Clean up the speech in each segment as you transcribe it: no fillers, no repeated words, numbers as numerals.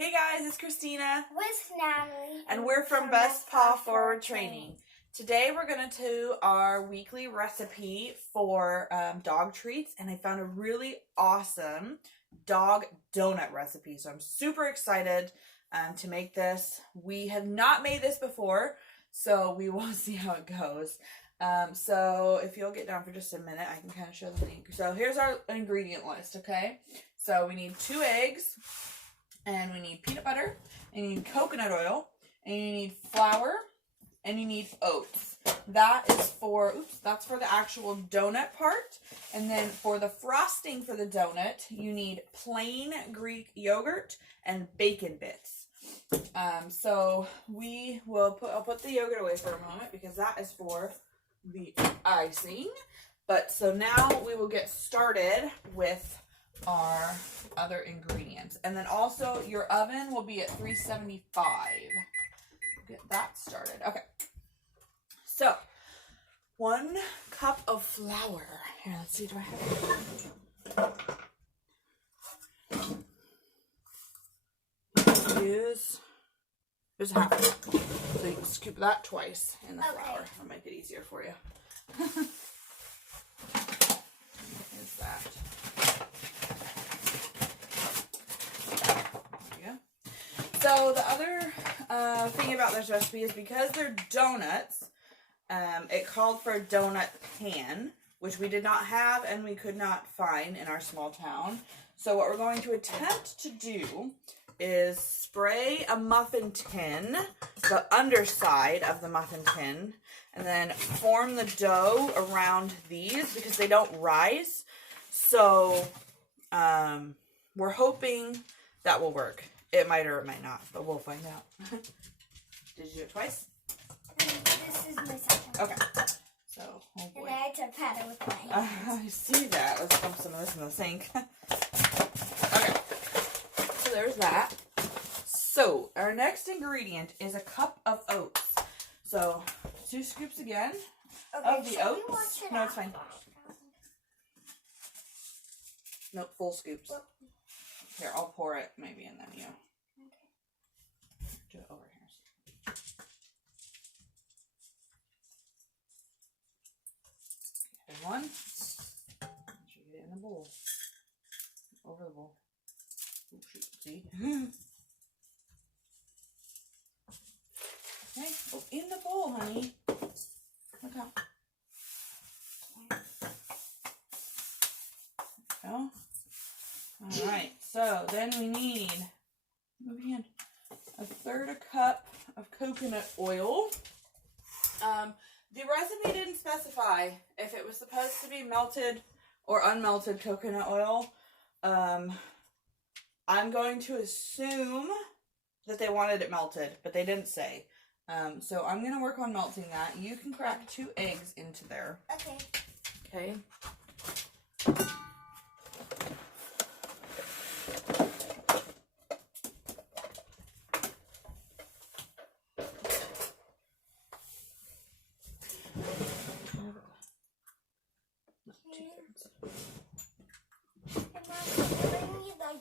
Hey guys, it's Christina. With Natalie. And we're from Best Paw Forward Training. Today we're going to do our weekly recipe for dog treats. And I found a really awesome dog donut recipe. So I'm super excited to make this. We have not made this before, so we will see how it goes. So if you'll get down for just a minute, I can kind of show the link. So here's our ingredient list, okay? So we need 2 eggs. And we need peanut butter, and you need coconut oil, and you need flour, and you need oats. That is for, that's for the actual donut part. And then for the frosting for the donut, you need plain Greek yogurt and bacon bits. So we will I'll put the yogurt away for a moment because that is for the icing. But so now we will get started with our other ingredients. And then also your oven will be at 375. Get that started. Okay. So 1 cup of flour. Here, let's see, do I have it? Use half a cup. So you can scoop that twice in the flour. I'll make it easier for you. Here's that. So the other thing about this recipe is because they're donuts, it called for a donut pan, which we did not have and we could not find in our small town. So what we're going to attempt to do is spray a muffin tin, the underside of the muffin tin, and then form the dough around these because they don't rise. So we're hoping that will work. It might or it might not, but we'll find out. Did you do it twice? This is my second. Okay. So, oh boy. And I had to pat it with my hands. I see that. Let's dump some of this in the sink. Okay. So there's that. So our next ingredient is a cup of oats. So 2 scoops again of the oats. No, it's fine. Nope, full scoops. Here, I'll pour it maybe and then you do it over here. There's 1. Make sure you get it in the bowl. Over the bowl. Oh, shoot. See? Okay. Oh, in the bowl, honey. Look out. There we go. Alright, so then we need, move your hand, 1/3 cup of coconut oil. The recipe didn't specify if it was supposed to be melted or unmelted coconut oil. I'm going to assume that they wanted it melted, but they didn't say. So I'm going to work on melting that. You can crack 2 eggs into there. Okay. Okay.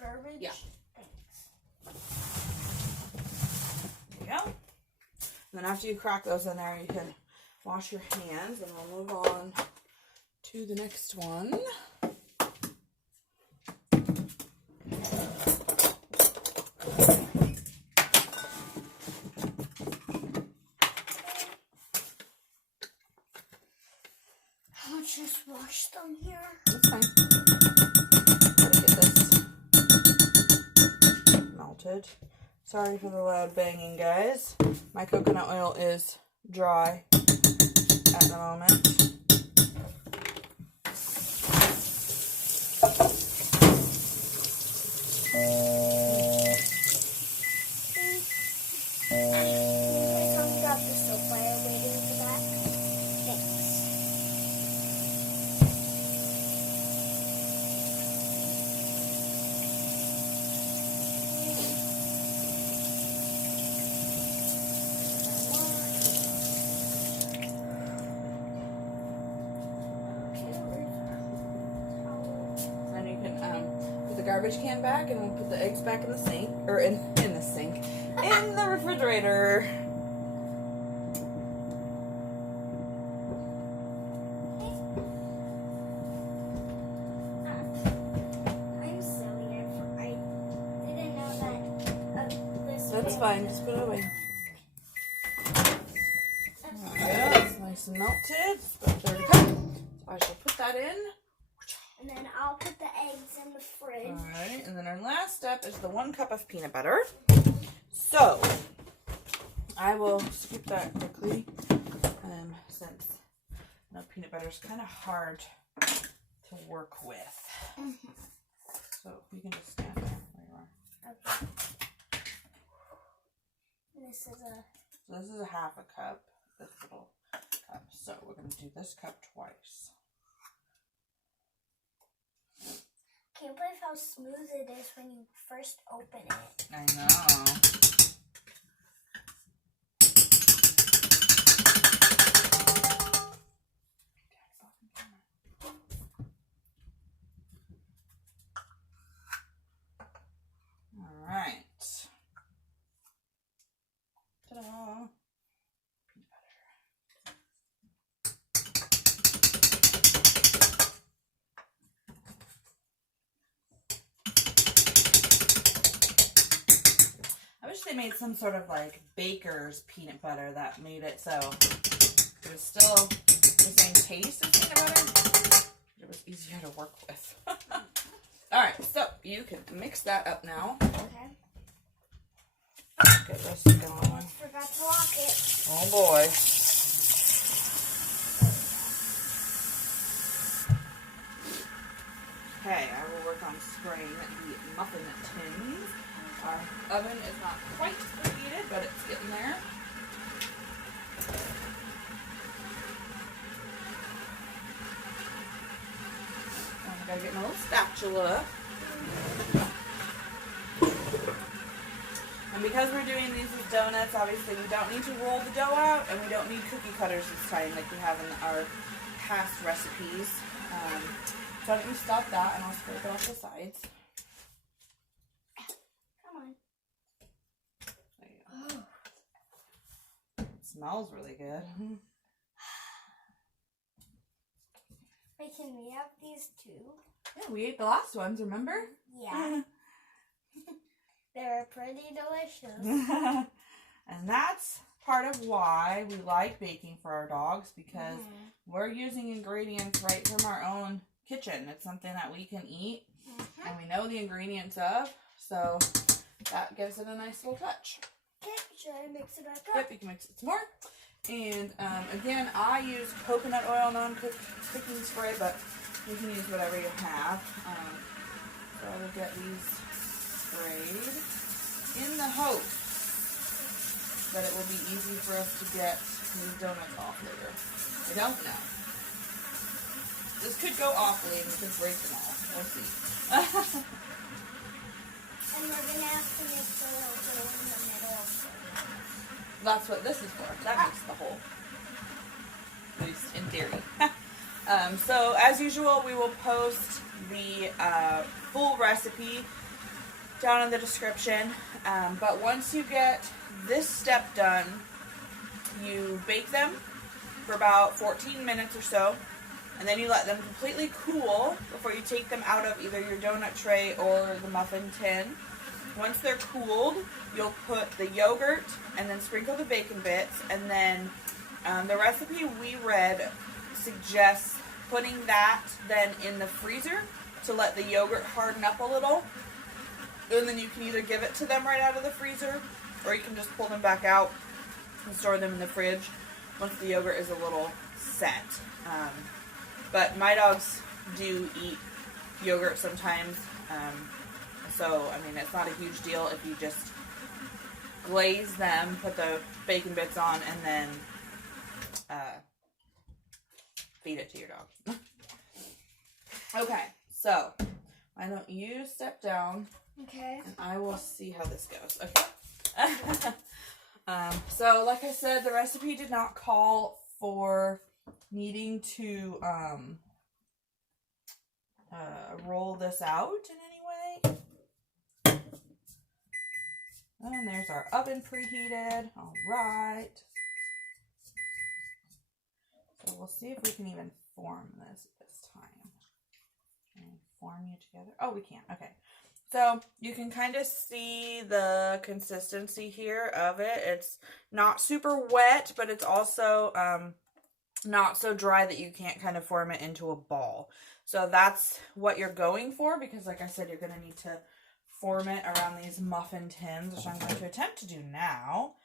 Garbage. Yeah. There you go. And then after you crack those in there, you can wash your hands, and we'll move on to the next one. I'll just wash them here. That's fine. Sorry for the loud banging, guys. My coconut oil is dry at the moment. Grab the soap while waiting for that. Thanks. garbage can back, and we'll put the eggs back in the sink, or in the sink, in the refrigerator. I'm silly. I didn't know that this. That's fine. Just put it away. Yeah, it's nice and melted. It's about 30 cup. So I shall put that in. And then I'll put the eggs in the fridge. Alright, and then our last step is the 1 cup of peanut butter. So, I will scoop that quickly, since peanut butter is kind of hard to work with. So, you can just stand there where you are. Okay. This is a... So this is a half a cup, this little cup. So, we're going to do this cup twice. Can't believe how smooth it is when you first open it. I know. All right. Ta-da. Peanut butter. I wish they made some sort of like baker's peanut butter that made it so it was still the same taste as peanut butter, but it was easier to work with. Alright, so you can mix that up now. Okay. Get this going. Almost forgot to lock it. Oh boy. Okay, I will work on spraying the muffin tins. Our oven is not quite preheated, but it's getting there. I gotta get my little spatula. And because we're doing these as donuts, obviously we don't need to roll the dough out, and we don't need cookie cutters this time like we have in our past recipes. So why don't you stop that, and I'll scrape it off the sides. Come on. There you go. It smells really good. Wait, can we have these too? Yeah, we ate the last ones, remember? Yeah. They're pretty delicious. And that's part of why we like baking for our dogs, because we're using ingredients right from our own kitchen. It's something that we can eat and we know the ingredients of, so that gives it a nice little touch. Okay, should I mix it back up? Yep, you can mix it some more. And again, I use coconut oil non-cooking spray, but you can use whatever you have. So I will get these sprayed in the hopes that it will be easy for us to get these donuts off later. I don't know. This could go awfully and we could break them all. We'll see. And we're going to have to make the little hole in the middle of the That's what this is for. That makes the hole. At least in theory. So as usual, we will post the full recipe down in the description. But once you get this step done, you bake them for about 14 minutes or so, and then you let them completely cool before you take them out of either your donut tray or the muffin tin. Once they're cooled, you'll put the yogurt and then sprinkle the bacon bits, and then the recipe we read suggests putting that then in the freezer to let the yogurt harden up a little. And then you can either give it to them right out of the freezer, or you can just pull them back out and store them in the fridge once the yogurt is a little set. But my dogs do eat yogurt sometimes, so I mean it's not a huge deal if you just glaze them, put the bacon bits on, and then feed it to your dog. Okay, so why don't you step down? Okay. And I will see how this goes. Okay. So like I said, the recipe did not call for needing to roll this out in any way. And there's our oven preheated. All right. So we'll see if we can even form this time. Can we form you together? Oh, we can. Okay. So you can kind of see the consistency here of it. It's not super wet, but it's also not so dry that you can't kind of form it into a ball. So that's what you're going for, because like I said, you're going to need to form it around these muffin tins, which I'm going to attempt to do now.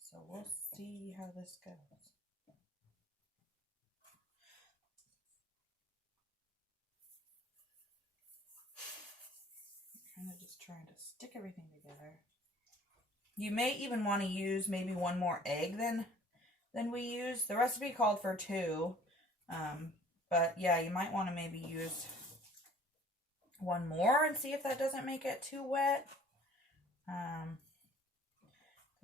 So we'll see how this goes. I'm kind of just trying to stick everything together. You may even want to use maybe one more egg than we use. The recipe called for 2. But yeah, you might want to maybe use one more and see if that doesn't make it too wet.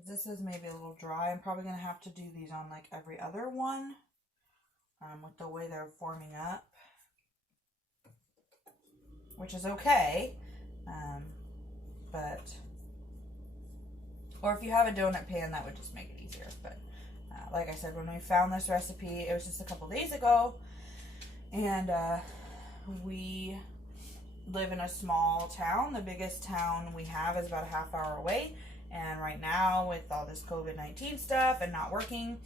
This is maybe a little dry. I'm probably going to have to do these on like every other one with the way they're forming up, which is okay. Or if you have a donut pan, that would just make it easier. But like I said, when we found this recipe, it was just a couple days ago, and we live in a small town. The biggest town we have is about a half hour away, and right now with all this COVID-19 stuff and not working,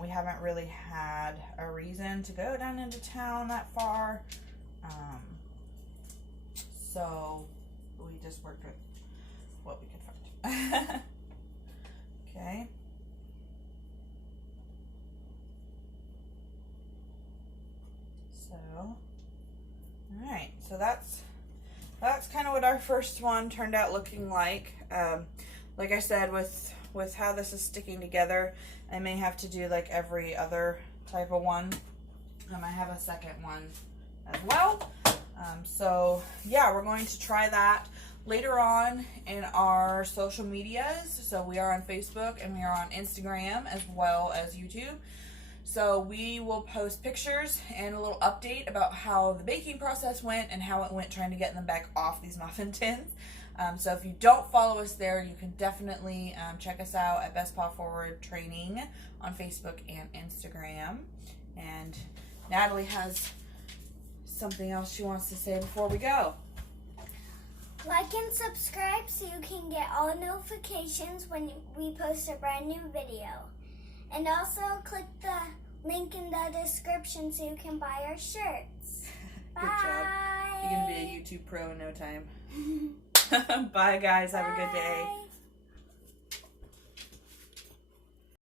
we haven't really had a reason to go down into town that far, so we just worked with what we could find. Okay. So, alright, so that's kind of what our first one turned out looking like. Like I said, with how this is sticking together, I may have to do like every other type of one. I have a second one as well. So yeah, we're going to try that later on in our social medias. So we are on Facebook and we are on Instagram as well as YouTube. So we will post pictures and a little update about how the baking process went and how it went trying to get them back off these muffin tins. So if you don't follow us there, you can definitely check us out at Best Paw Forward Training on Facebook and Instagram. And Natalie has something else she wants to say before we go. Like and subscribe so you can get all notifications when we post a brand new video. And also click the link in the description so you can buy our shirts. Good job. You're going to be a YouTube pro in no time. Bye, guys. Have a good day.